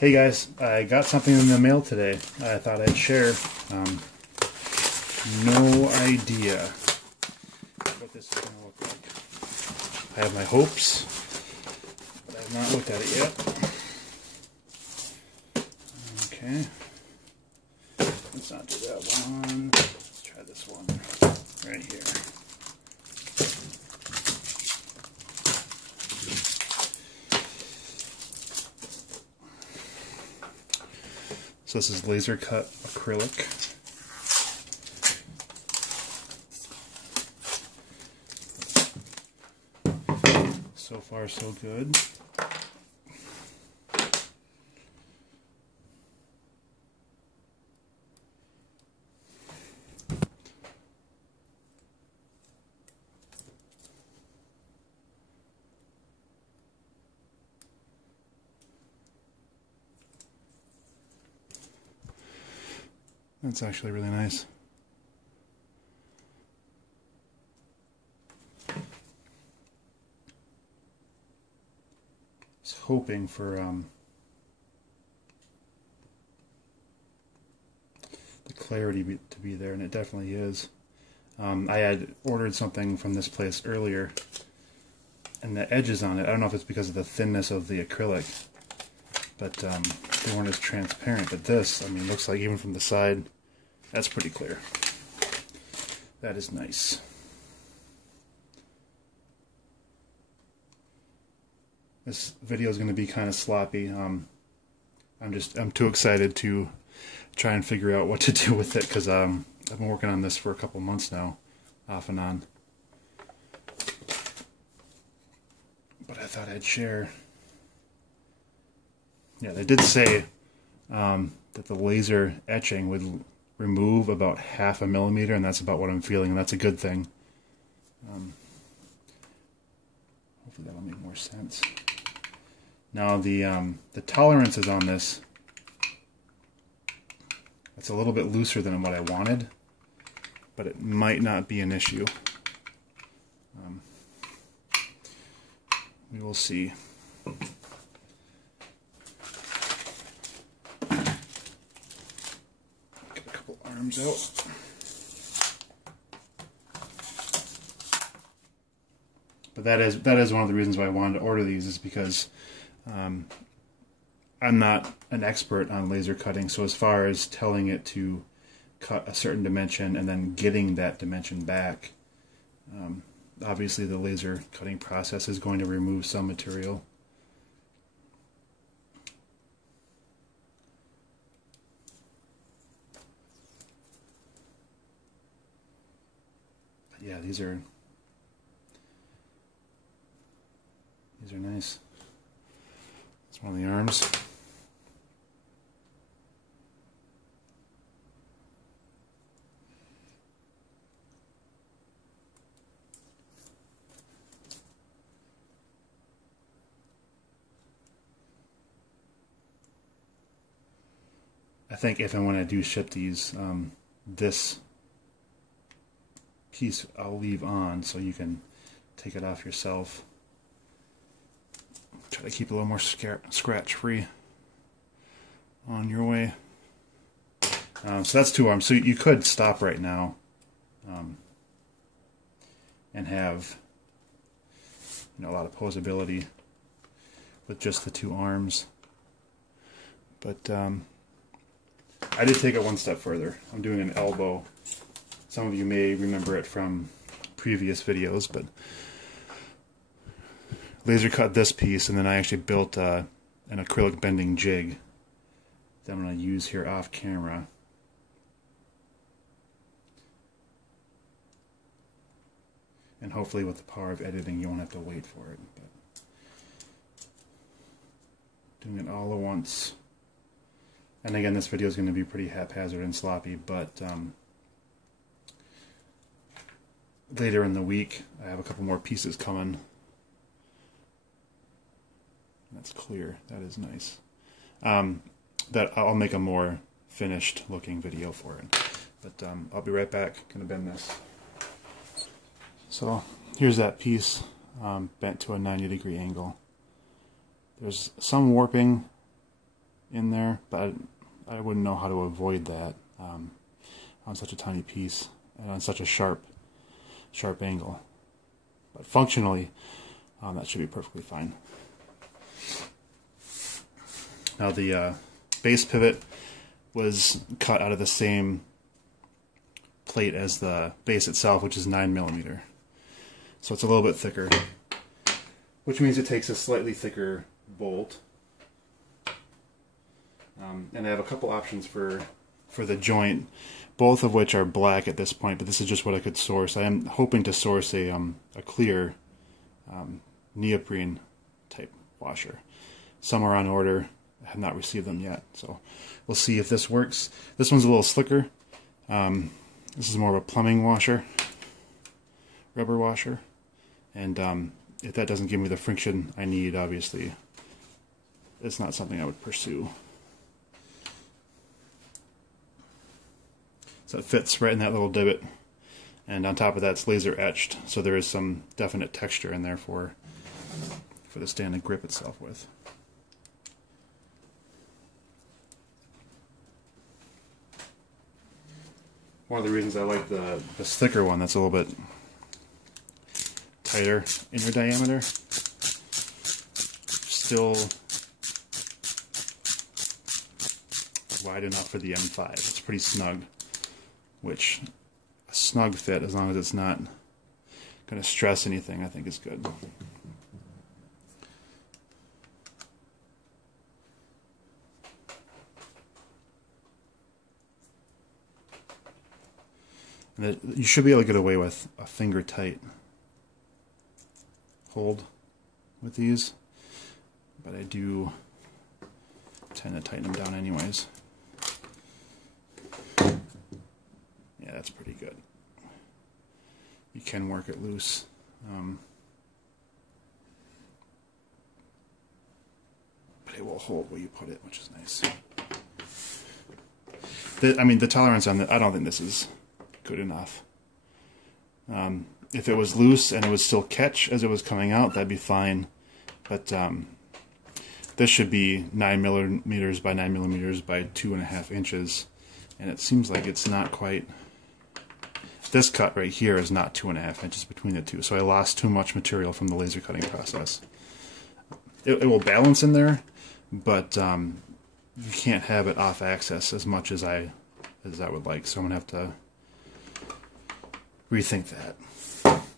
Hey guys, I got something in the mail today. I thought I'd share. No idea what this is going to look like. I have my hopes, but I have not looked at it yet. Okay. Let's not do that one. Let's try this one right here. So this is laser cut acrylic. So far so good. That's actually really nice. I was hoping for the clarity to be there, and it definitely is. I had ordered something from this place earlier, and the edges on it, I don't know if it's because of the thinness of the acrylic, but they weren't as transparent. But this, I mean, looks like even from the side, that's pretty clear. That is nice. This video is going to be kind of sloppy. I'm too excited to try and figure out what to do with it, because I've been working on this for a couple months now, off and on. But I thought I'd share. Yeah, they did say that the laser etching would remove about 0.5 millimeter, and that's about what I'm feeling, and that's a good thing. Hopefully that'll make more sense. Now the tolerances on this, it's a little bit looser than what I wanted, but it might not be an issue. We will see. Arms out. But that is one of the reasons why I wanted to order these, is because I'm not an expert on laser cutting, so as far as telling it to cut a certain dimension and then getting that dimension back, obviously the laser cutting process is going to remove some material. Yeah, these are nice. That's one of the arms. I think if and when I do ship these, this piece I'll leave on so you can take it off yourself. Try to keep a little more scratch free on your way. So that's 2 arms. So you could stop right now and have, you know, a lot of posability with just the 2 arms. But I did take it one step further. I'm doing an elbow. Some of you may remember it from previous videos, but laser cut this piece, and then I actually built an acrylic bending jig that I'm going to use here off camera. And hopefully with the power of editing you won't have to wait for it. But doing it all at once. And again, this video is going to be pretty haphazard and sloppy, but later in the week I have a couple more pieces coming. That's clear. That is nice. That I'll make a more finished looking video for it. But I'll be right back. Gonna bend this. So here's that piece bent to a 90-degree angle. There's some warping in there, but I wouldn't know how to avoid that on such a tiny piece and on such a sharp angle. But functionally, that should be perfectly fine. Now the base pivot was cut out of the same plate as the base itself, which is 9mm. So it's a little bit thicker, which means it takes a slightly thicker bolt. And I have a couple options for the joint, both of which are black at this point, but this is just what I could source. I am hoping to source a clear neoprene type washer. Some are on order. I have not received them yet, so we'll see if this works. This one's a little slicker. This is more of a plumbing washer, rubber washer, and if that doesn't give me the friction I need, obviously it's not something I would pursue. So it fits right in that little divot, and on top of that it's laser etched, so there is some definite texture in there for the stand to grip itself with. One of the reasons I like this thicker one that's a little bit tighter inner diameter, still wide enough for the M5. It's pretty snug, which a snug fit, as long as it's not going to stress anything, I think is good. And you should be able to get away with a finger tight hold with these, but I do tend to tighten them down anyways. Yeah, that's pretty good. You can work it loose. But it will hold where you put it, which is nice. The tolerance on I don't think this is good enough. If it was loose and it would still catch as it was coming out, that'd be fine. But this should be 9mm by 9mm by 2.5 inches, and it seems like it's not quite. This cut right here is not 2.5 inches between the two, so I lost too much material from the laser cutting process. It will balance in there, but you can't have it off axis as much as I would like, so I'm gonna have to rethink that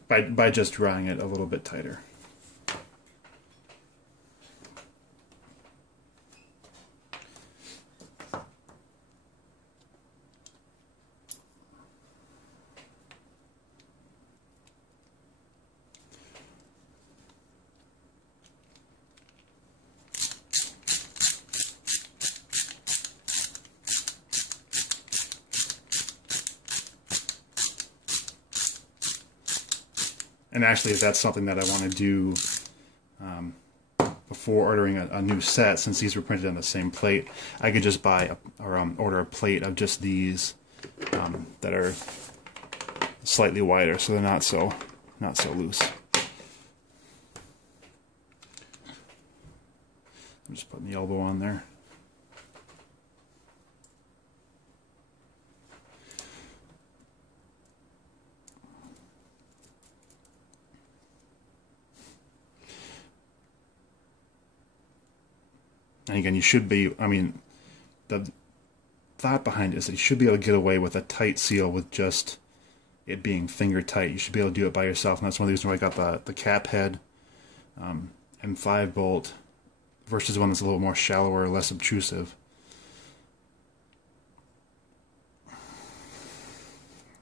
by just drawing it a little bit tighter. And actually, if that's something that I want to do before ordering a new set, since these were printed on the same plate, I could just buy or order a plate of just these that are slightly wider, so they're not so loose. I'm just putting the elbow on there. And again, you should be, the thought behind it is that you should be able to get away with a tight seal with just it being finger tight. You should be able to do it by yourself, and that's one of the reasons why I got the cap head M5 bolt versus one that's a little more shallower, less obtrusive.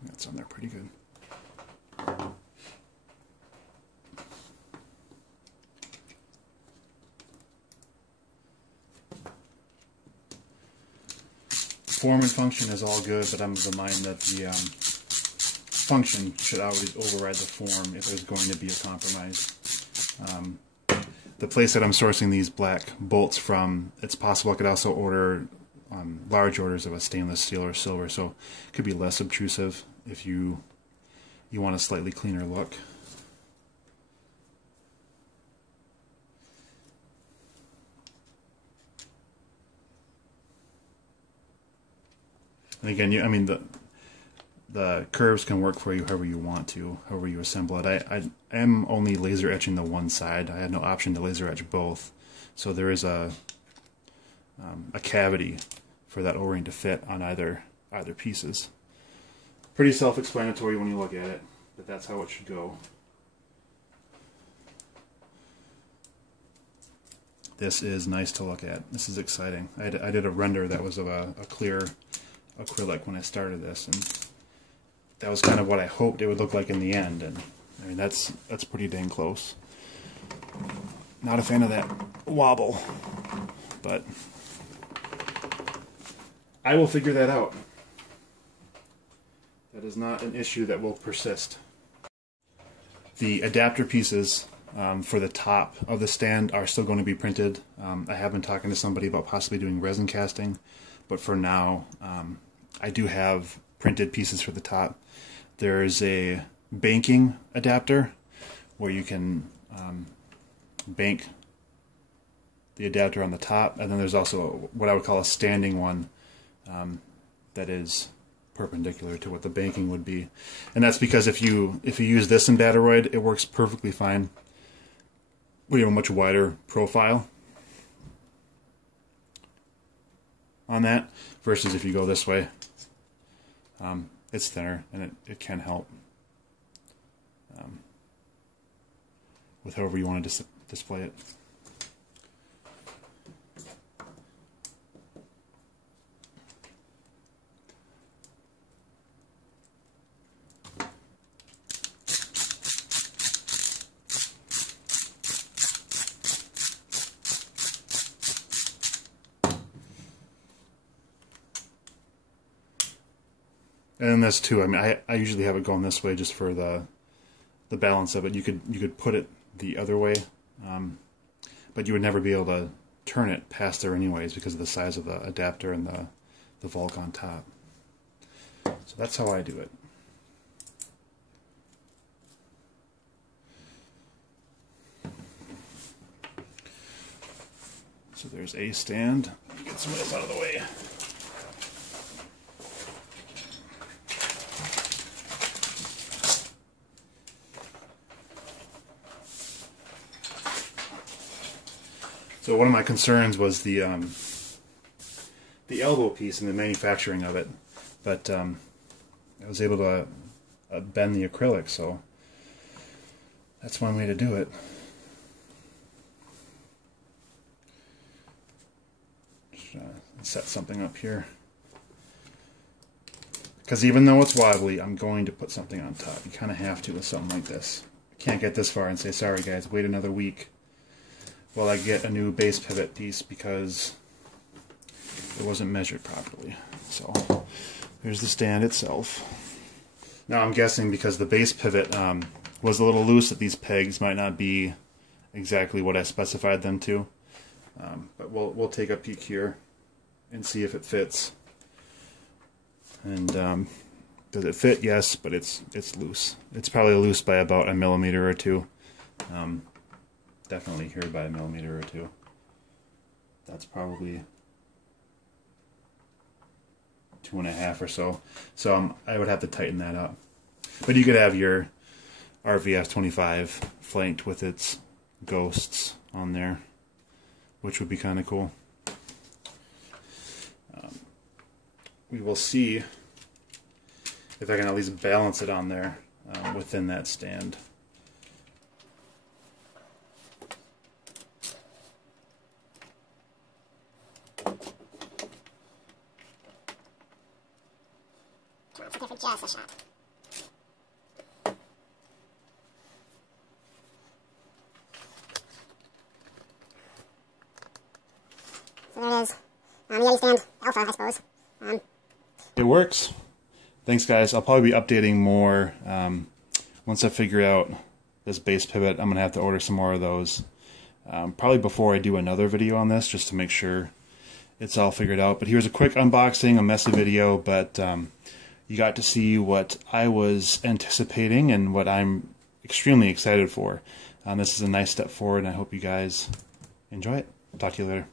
That's on there pretty good. Form and function is all good, but I'm of the mind that the function should always override the form if there's going to be a compromise. The place that I'm sourcing these black bolts from, it's possible I could also order large orders of a stainless steel or silver, so it could be less obtrusive if you want a slightly cleaner look. And again, I mean, the curves can work for you however you want to, however you assemble it. I am only laser etching the one side. I had no option to laser etch both, so there is a cavity for that O-ring to fit on either pieces. Pretty self-explanatory when you look at it, but that's how it should go. This is nice to look at. This is exciting. I did a render that was of a clear acrylic when I started this, and that was kind of what I hoped it would look like in the end. And I mean, that's pretty dang close. Not a fan of that wobble, but I will figure that out. That is not an issue that will persist. The adapter pieces for the top of the stand are still going to be printed. I have been talking to somebody about possibly doing resin casting, but for now I do have printed pieces for the top. There's a banking adapter where you can bank the adapter on the top, and then there's also what I would call a standing one that is perpendicular to what the banking would be. And that's because if you use this in Bataroid, it works perfectly fine. We have a much wider profile on that versus if you go this way. It's thinner, and it can help with however you want to display it. And this too, I mean, I usually have it going this way just for the balance of it. You could put it the other way, but you would never be able to turn it past there anyways because of the size of the adapter and the Vulc on top. So that's how I do it. So there's a stand. Get some of this out of the way. So one of my concerns was the elbow piece and the manufacturing of it, but I was able to bend the acrylic, so that's one way to do it. Just, set something up here, because even though it's wobbly, I'm going to put something on top. You kind of have to with something like this. I can't get this far and say, sorry guys, wait another week while I get a new base pivot piece because it wasn't measured properly. So here's the stand itself. Now I'm guessing because the base pivot was a little loose that these pegs might not be exactly what I specified them to. But we'll take a peek here and see if it fits. And does it fit? Yes, but it's loose. It's probably loose by about 1 millimeter or 2. Definitely here by 1 millimeter or 2. That's probably 2.5 or so. So I would have to tighten that up. But you could have your RVF 25 flanked with its ghosts on there, which would be kind of cool. We will see if I can at least balance it on there within that stand. For just a shot. So there it is. The YetiStand Alpha, I suppose. It works. Thanks, guys. I'll probably be updating more once I figure out this base pivot. I'm going to have to order some more of those. Probably before I do another video on this, just to make sure it's all figured out. But here's a quick unboxing, a messy video, but you got to see what I was anticipating and what I'm extremely excited for. This is a nice step forward, and I hope you guys enjoy it. Talk to you later.